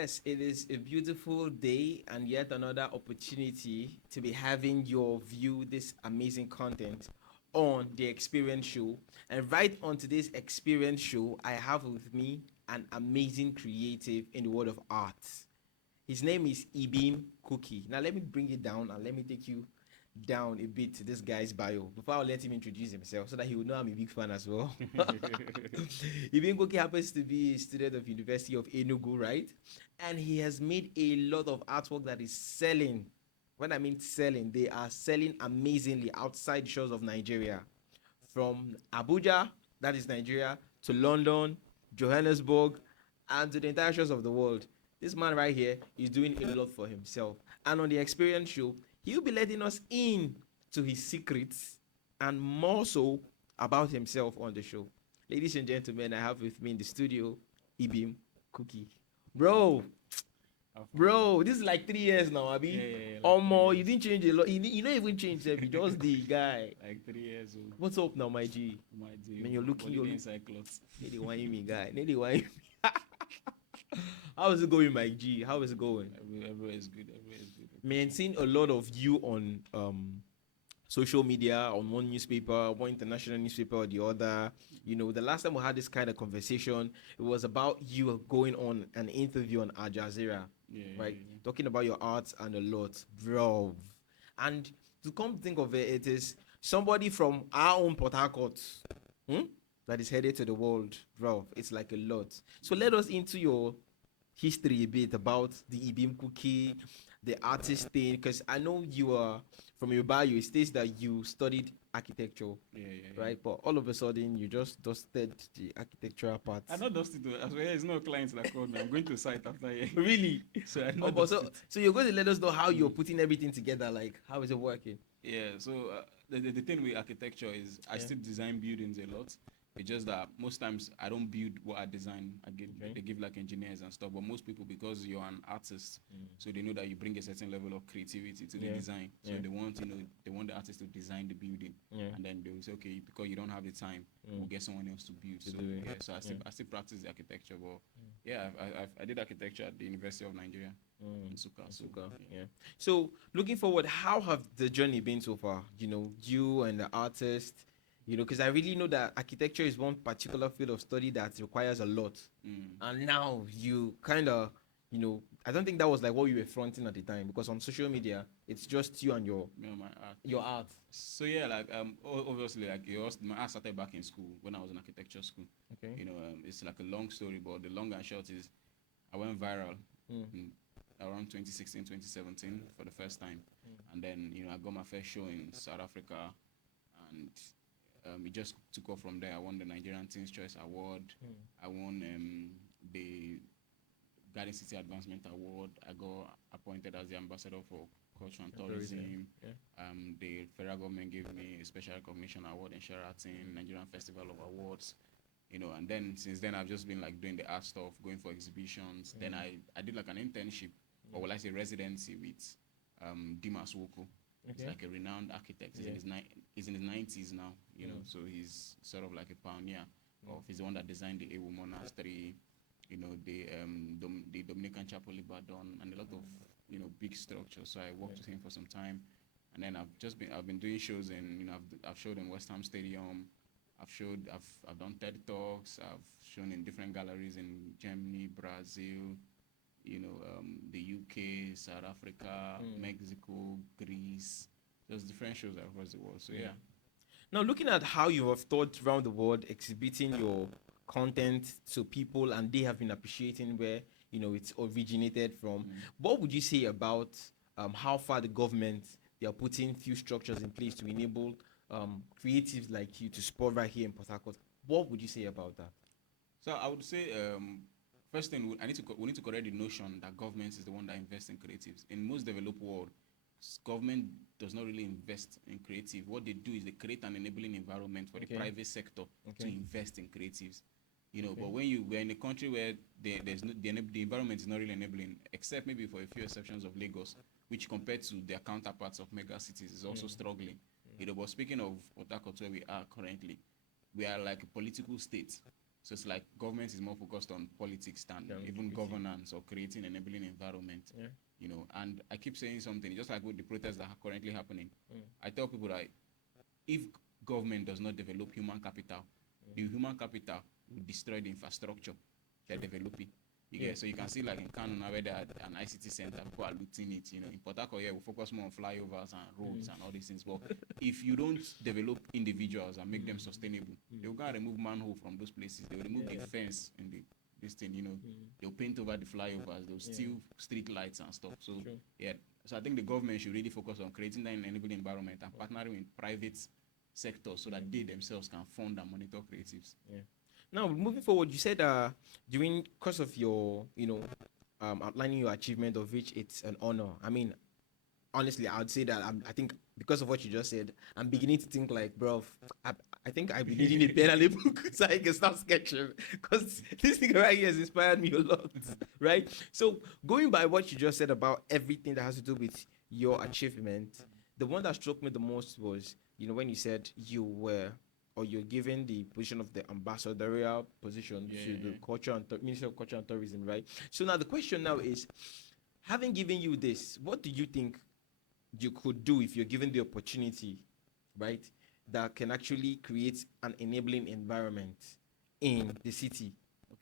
Yes, it is a beautiful day and yet another opportunity to be having your view this amazing content on the Experience Show. And right on today's Experience Show, I have with me an amazing creative in the world of art. His name is Ibim Cookie. Now let me bring it down and let me take you down a bit to this guy's bio before I let him introduce himself so that he will know I'm a big fan as well. Ibim Cookie happens to be a student of University of Enugu, right? And he has made a lot of artwork that is selling. When I mean selling, they are selling amazingly outside the shores of Nigeria. From Abuja, that is Nigeria, to London, Johannesburg, and to the entire shores of the world. This man right here is doing a lot for himself. And on the Experience Show, he'll be letting us in to his secrets and more so about himself on the show. Ladies and gentlemen, I have with me in the studio Ibim Cookie. Bro, bro, this is like 3 years now, Abi. Yeah, Or like more, 3 you years. didn't change a lot. You don't even change them. You just the guy. Like 3 years old. What's up now, my G? My dear. Man, you're looking, you're inside clothes. Nearly whining me, guy. Nearly whining me. How is it going, my G? How is it going? Everywhere is good. Everywhere is good. Man, seeing a lot of you on social media, on one newspaper, one international newspaper or the other. You know, the last time we had this kind of conversation, it was about you going on an interview on Al Jazeera, Yeah, right? yeah. Talking about your art and a lot, bro. And to come to think of it, it is somebody from our own Port Harcourt, hmm, that is headed to the world, bro. It's like a lot. So let us into your history a bit about the Ibim Cookie, the artist thing, because I know you are from your bio. It states that you studied architecture, Yeah. right? But all of a sudden, you just dusted the architectural part. I not dust it though. As well, it's no clients that called me. I'm going to site after here. Really? So I Oh, not but dust so, it. so you're going to let us know how you're putting everything together. Like, how is it working? Yeah. So the thing with architecture is I Yeah. still design buildings a lot. It's just that most times I don't build what I design. Okay. They give like engineers and stuff. But most people, because you're an artist, so they know that you bring a certain level of creativity to the Yeah. design. So Yeah. they want the artist to design the building, Yeah. and then they will say, okay, because you don't have the time, we'll get someone else to build. To So do it. yeah, so I still practice the architecture. But yeah, I did architecture at the University of Nigeria in Suka. So Okay. Yeah. So looking forward, how have the journey been so far? You know, you and the artist. You know, because I really know that architecture is one particular field of study that requires a lot. And now you kind of, you know, I don't think that was like what you were fronting at the time because on social media it's just you and me and my art. your art. So yeah, like obviously, like my art started back in school when I was in architecture school. Okay. It's like a long story, but the long and short is I went viral in around 2016, 2017 for the first time, and then I got my first show in South Africa, and it just took off from there. I won the Nigerian Teens Choice Award. I won the Garden City Advancement Award. I got appointed as the ambassador for culture and tourism. Yeah. The federal government gave me a special recognition award in Sheraton, Nigerian Festival of Awards. And then since then I've just been like doing the art stuff, going for exhibitions. Then I did like an internship, or will I say residency with Dimas Woko. He's Okay. like a renowned architect. He's in his 90s now, so he's sort of like a pioneer he's the one that designed the Ewu Monastery, the Dominican Chapel Ibadan, and a lot of big structures. So I worked with him for some time, and then I've been doing shows in I've showed in West Ham Stadium. I've done TED Talks. I've shown in different galleries in Germany, Brazil, the UK, South Africa, Mexico, Greece, just different shows across the world. So yeah. Now, looking at how you have thought around the world, exhibiting your content to people, and they have been appreciating where it's originated from. What would you say about how far the government they are putting few structures in place to enable creatives like you to spot right here in Port Harcourt? What would you say about that? So I would say first thing we need to correct the notion that government is the one that invests in creatives. In most developed world, government does not really invest in creative. What they do is they create an enabling environment for the private sector to invest in creatives. But when we're in a country where the environment is not really enabling, except maybe for a few exceptions of Lagos, which compared to their counterparts of mega cities is also struggling. But speaking of Port Harcourt, where we are currently, we are like a political state. So it's like government is more focused on politics than even governance or creating an enabling environment. Yeah. You know, and I keep saying something, just like with the protests that are currently happening. I tell people that if government does not develop human capital, the human capital will destroy the infrastructure they're developing. You get, so you can see like in Kano now where they had an ICT center, people are looting it. You know, in Port Harcourt, we focus more on flyovers and roads and all these things. But if you don't develop individuals and make them sustainable, they'll go and remove manhole from those places. They'll remove the fence in this thing. You know, they'll paint over the flyovers. They'll steal street lights and stuff. So so I think the government should really focus on creating that enabling environment and partnering with private sectors so that they themselves can fund and monitor creatives. Yeah. Now, moving forward, you said during course of your, outlining your achievement, of which it's an honor. I mean, honestly, I would say that I think because of what you just said, I'm beginning to think like, bro, I think I've been needing a pen and a book so I can start sketching, because this thing right here has inspired me a lot, right? So going by what you just said about everything that has to do with your achievement, the one that struck me the most was, when you said you're given the position of the ambassadorial position to the Ministry of Culture and Tourism, right? So now the question now is, having given you this, what do you think you could do if you're given the opportunity, right, that can actually create an enabling environment in the city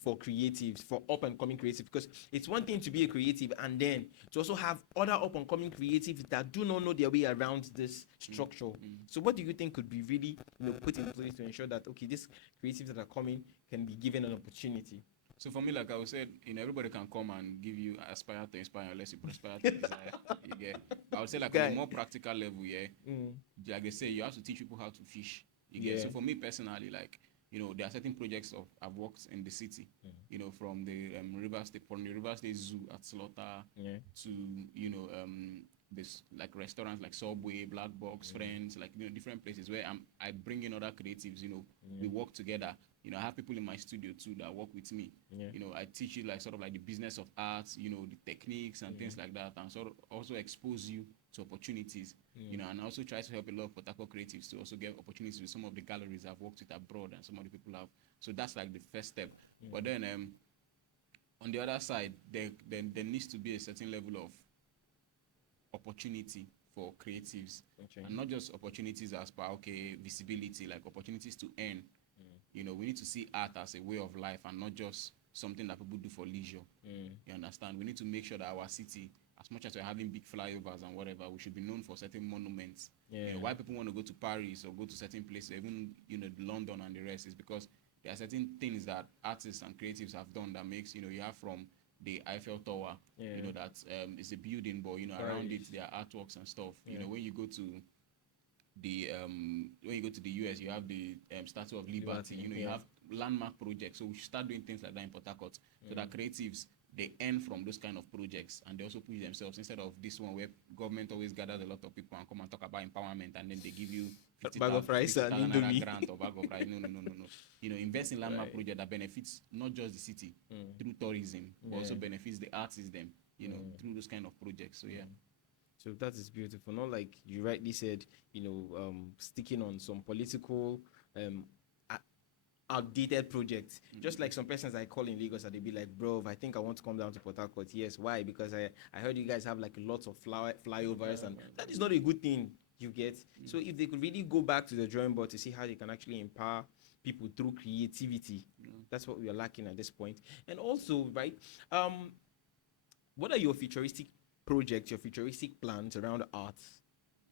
for creatives, for up-and-coming creatives? Because it's one thing to be a creative and then to also have other up-and-coming creatives that do not know their way around this structure. So what do you think could be really put in place to ensure that, okay, these creatives that are coming can be given an opportunity? So for me, like I said, everybody can come and give you aspire to inspire unless you prosper to desire. You get? I would say like on a more practical level, like they say, you have to teach people how to fish. You get? So for me personally, like, there are certain projects I've worked in the city, from the River State Zoo at Slaughter to, this like restaurants like Subway, Black Box, Friends, like, different places where I bring in other creatives, we work together. I have people in my studio too that work with me. I teach you like sort of like the business of art, the techniques and things like that, and sort of also expose you to opportunities, and also try to help a lot of Port Harcourt creatives to also get opportunities with some of the galleries I've worked with abroad and some of the people have. So that's like the first step. But then on the other side, there needs to be a certain level of opportunity for creatives, and not just opportunities as per visibility, like opportunities to earn. We need to see art as a way of life and not just something that people do for leisure. You understand? We need to make sure that our city, as much as we're having big flyovers and whatever, we should be known for certain monuments. Why people want to go to Paris or go to certain places, even London and the rest, is because there are certain things that artists and creatives have done that makes, you have from the Eiffel Tower, that is a building, but around it there are artworks and stuff. When you go to the US, you have the Statue of Liberty. You have landmark projects. So we should start doing things like that in Port Harcourt, so that creatives, they earn from those kind of projects and they also push themselves, instead of this one where government always gathers a lot of people and come and talk about empowerment and then they give you bag of rice and Indomie grant or bag of rice. No. Invest in landmark project that benefits not just the city through tourism, but also benefits the artists them, through those kind of projects. So So that is beautiful. Not like you rightly said, sticking on some political, outdated projects. Just like some persons I call in Lagos and they be like, bro, I think I want to come down to Port Harcourt. Yes, why? Because I heard you guys have like lots of flyovers, and that is not a good thing, you get. So if they could really go back to the drawing board to see how they can actually empower people through creativity, that's what we are lacking at this point. And also, right, what are your futuristic projects, your futuristic plans around art?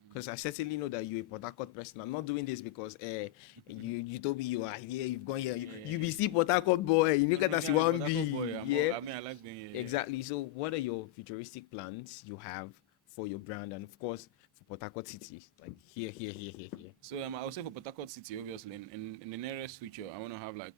Because I certainly know that you're a Port Harcourt person. I'm not doing this because you told me you are here, you've gone here. You be still Port Harcourt boy. You know that you want to be. I mean, I like being here. Exactly. So what are your futuristic plans you have for your brand and, of course, for Port Harcourt City? Like here. So I would say for Port Harcourt City, obviously, in the nearest future, I want to have like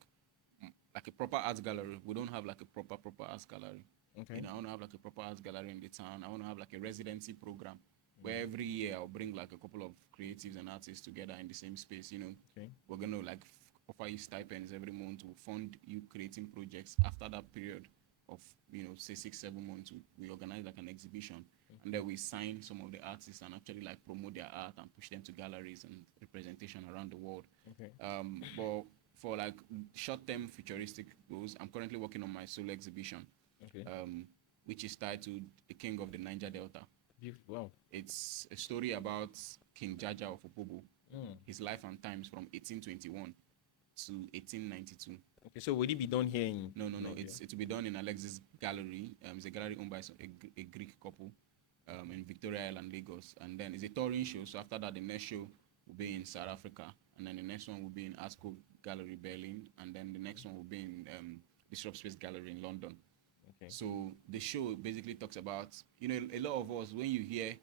a proper art gallery. We don't have like a proper art gallery. Okay. I want to have like a proper art gallery in the town. I want to have like a residency program where every year I'll bring like a couple of creatives and artists together in the same space. Okay. We're gonna like offer you stipends every month to fund you creating projects. After that period of say 6-7 months, we organize like an exhibition, and then we sign some of the artists and actually like promote their art and push them to galleries and representation around the world. Okay. But for like short-term futuristic goals, I'm currently working on my solo exhibition, Okay. which is titled "The King of the Niger Delta." Beautiful. Wow. It's a story about King Jaja of Opobo, Mm. his life and times from 1821 to 1892. Okay. So would it be done here in? No. Nigeria? It will be done in Alexis Gallery. It's a gallery owned by a Greek couple in Victoria Island, Lagos. And then it's a touring show. So after that, the next show will be in South Africa. And then the next one will be in Asco Gallery, Berlin. And then the next one will be in Disrupt Space Gallery in London. Okay. So the show basically talks about, you know, a lot of us, when you hear,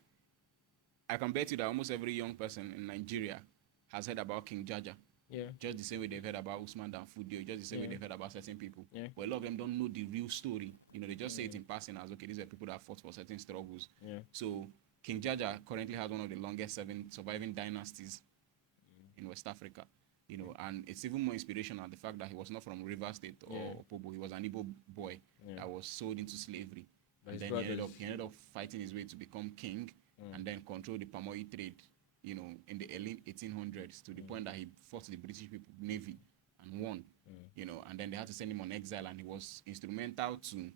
I can bet you that almost every young person in Nigeria has heard about King Jaja. Yeah. Just the same way they've heard about Usman Dan Fodio, just the same way they've heard about certain people. Yeah. But a lot of them don't know the real story. You know, they just say it in passing as, okay, these are people that fought for certain struggles. Yeah. So King Jaja currently has one of the longest surviving dynasties in West Africa. You know, and it's even more inspirational the fact that he was not from River State or Opobo. He was an Igbo boy that was sold into slavery. And then he ended up fighting his way to become king and then control the palm oil trade, you know, in the early 1800s to the point that he fought the British Navy and won, you know, and then they had to send him on exile, and he was instrumental to,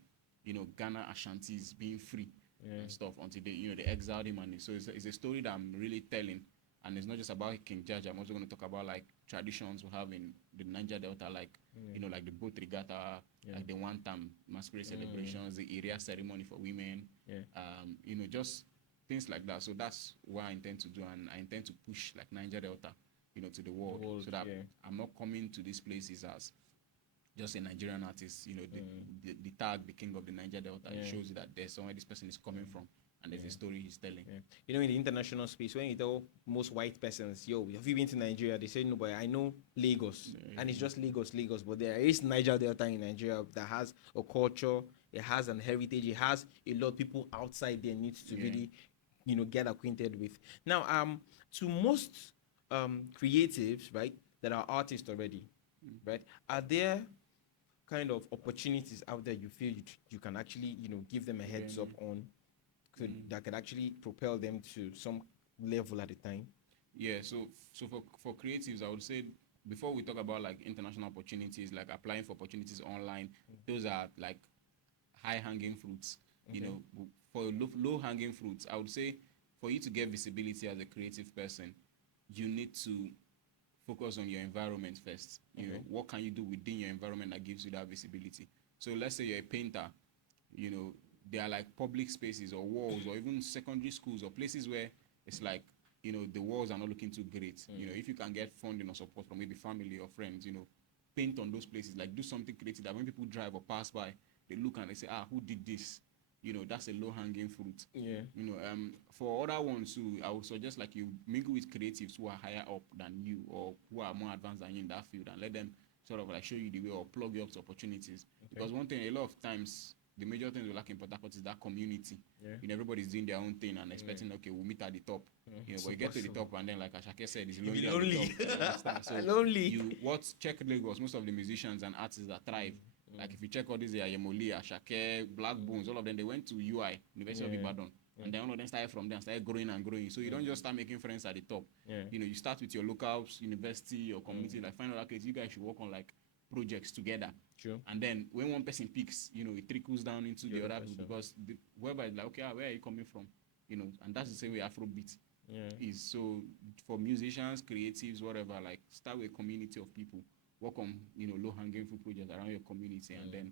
you know, Ghana Ashantis being free and stuff until they, you know, they exiled him. And so it's a story that I'm really telling. And it's not just about King Jaja. I'm also going to talk about like traditions we have in the Niger Delta, like, you know, like the boat regatta, like the one-time masquerade celebrations, the area ceremony for women, you know, just things like that. So that's what I intend to do, and I intend to push like Niger Delta, you know, to the world so that I'm not coming to these places as just a Nigerian artist. You know, the tag, the King of the Niger Delta, it shows you that there's somewhere this person is coming from. And there's a story he's telling. Yeah. You know, in the international space, when you tell most white persons, yo, have you been to Nigeria? They say, no, but I know Lagos. And it's just Lagos. But there is Niger Delta in Nigeria that has a culture, it has an heritage, it has a lot of people outside there needs to really, you know, get acquainted with. Now, to most creatives, right, that are artists already, right, are there kind of opportunities out there you feel you can actually, you know, give them a heads up on? That could actually propel them to some level at a time? Yeah, so for creatives, I would say before we talk about like international opportunities, like applying for opportunities online, those are like high hanging fruits. You know, for low hanging fruits, I would say for you to get visibility as a creative person, you need to focus on your environment first. You know, what can you do within your environment that gives you that visibility? So let's say you're a painter, you know, there are like public spaces or walls or even secondary schools or places where it's like, you know, the walls are not looking too great. You know, if you can get funding or support from maybe family or friends, you know, paint on those places, like do something creative that when people drive or pass by, they look and they say, who did this? You know, that's a low-hanging fruit. Yeah. You know, for other ones too, I would suggest like you mingle with creatives who are higher up than you or who are more advanced than you in that field, and let them sort of like show you the way or plug you up to opportunities. Because one thing, a lot of times, the major thing we lack in Port Harcourt is that community. You know, everybody's doing their own thing and expecting, okay, we'll meet at the top. You know, but you get to the top and then, like Ashake said, it's lonely. At the top. So lonely. check Lagos, most of the musicians and artists that thrive. Like if you check all these Yemoli, Ashake, Black Bones, all of them, they went to UI, University of Ibadan. And then all of them started from there and started growing and growing. So you don't just start making friends at the top. You know, you start with your local university or community, like find out, okay, you guys should work on like projects together. True. And then when one person picks, you know, it trickles down into the other people, because whoever is like, okay, where are you coming from? You know, and that's the same way Afrobeat is. So for musicians, creatives, whatever, like start with a community of people, work on, you know, low-hanging fruit projects around your community, and then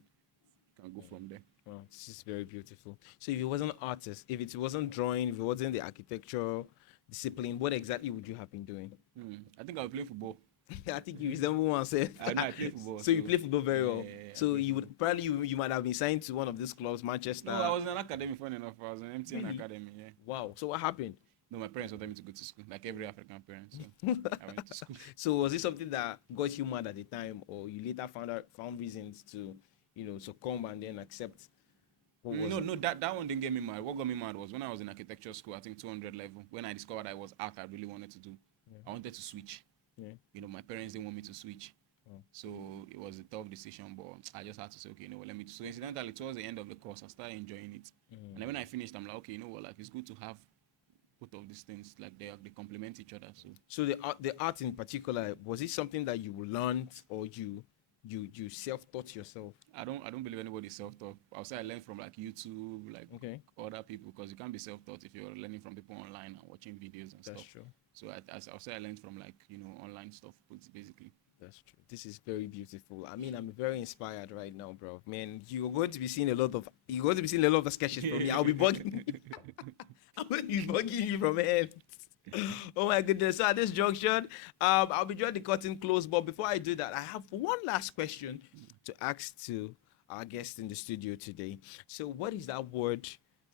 you can go from there. Wow, this is very beautiful. So if it wasn't artist, if it wasn't drawing, if it wasn't the architectural discipline, what exactly would you have been doing? I think I would play football. I think you resemble one self. I play football. So you play football very well. Yeah, so you would probably you might have been signed to one of these clubs, Manchester. No, I was in an academy, funny enough. I was in an MTN academy, Wow. So what happened? No, my parents wanted me to go to school, like every African parent. So I went to school. So was it something that got you mad at the time, or you later found reasons to, you know, succumb and then accept? No, that one didn't get me mad. What got me mad was when I was in architecture school, I think 200 level, when I discovered I was art I really wanted to do. I wanted to switch. You know, my parents didn't want me to switch. So it was a tough decision, but I just had to say, okay, you know what, let me. So incidentally, towards the end of the course, I started enjoying it. And then when I finished, I'm like, okay, you know what, like it's good to have both of these things, like they complement each other. So So the art in particular, was it something that you learned or you self-taught yourself? I don't believe anybody self-taught. I'll say I learned from like YouTube, like Okay, other people, because you can't be self-taught if you're learning from people online and watching videos and that's stuff. true. So I'll say I learned from like online stuff, basically. That's true. This is very beautiful. I mean, I'm very inspired right now, bro. Man, you're going to be seeing a lot of sketches from me. I'll be bugging you. I'm going to be bugging you from here. Oh my goodness. So at this junction, I'll be drawing the curtain close. But before I do that, I have one last question to ask to our guest in the studio today. So what is that word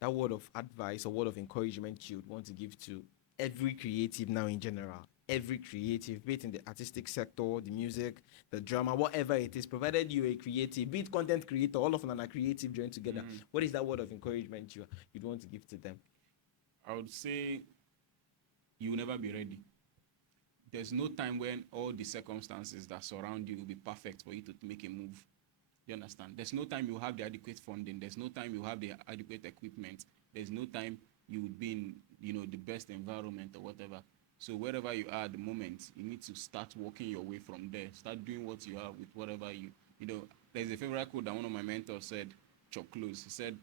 of advice or word of encouragement you'd want to give to every creative now in general? Every creative, be it in the artistic sector, the music, the drama, whatever it is, provided you're a creative, be it content creator, all of them are creative joined together. What is that word of encouragement you'd want to give to them? I would say you will never be ready. There's no time when all the circumstances that surround you will be perfect for you to make a move. You understand? There's no time you have the adequate funding. There's no time you have the adequate equipment. There's no time you would be in, the best environment or whatever. So wherever you are at the moment, you need to start working your way from there. Start doing what you have with whatever there's a favorite quote that one of my mentors said, Chuck Close. He said,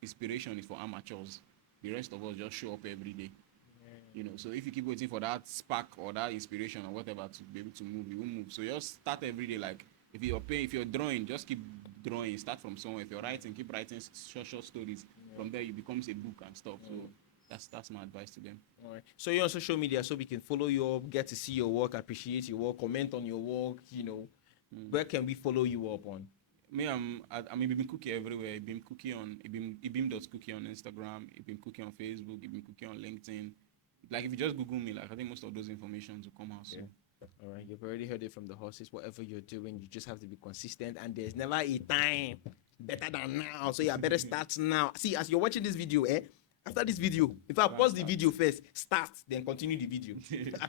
inspiration is for amateurs. The rest of us just show up every day. So if you keep waiting for that spark or that inspiration or whatever to be able to move, you won't move. So just start every day. Like if you're drawing, just keep drawing. Start from somewhere. If you're writing, keep writing short stories. From there, you becomes a book and stuff. So that's my advice to them. All right. So you're on social media, so we can follow you up, get to see your work, appreciate your work, comment on your work. Where can we follow you up on? Me, I'm Ibim Cookey everywhere. Ibim Cookey on Ibim.Cookey on Instagram, Ibim Cookey on Facebook, Ibim Cookey on LinkedIn. Like if you just Google me, like I think most of those informations will come out soon. All right, you've already heard it from the horses. Whatever you're doing, you just have to be consistent, and there's never a time better than now. So yeah, better start now. See, as you're watching this video, after this video, if I pause the video first, start, then continue the video.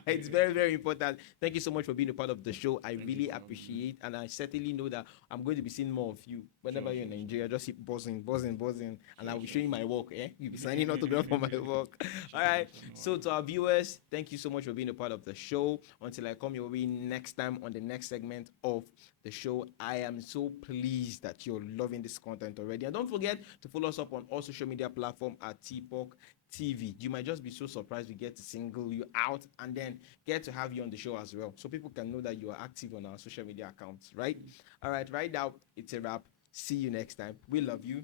It's very, very important. Thank you so much for being a part of the show. I really appreciate, and I certainly know that I'm going to be seeing more of you whenever you're in Nigeria. Just keep buzzing, and I will show you my work. You'll be signing autograph for my work. All right. So to our viewers, thank you so much for being a part of the show. Until I come your way next time on the next segment of the show, I am so pleased that you're loving this content already. And don't forget to follow us up on all social media platforms at Tepoc TV. You might just be so surprised we get to single you out and then get to have you on the show as well, so people can know that you are active on our social media accounts, right? All right, right now it's a wrap. See you next time. We love you.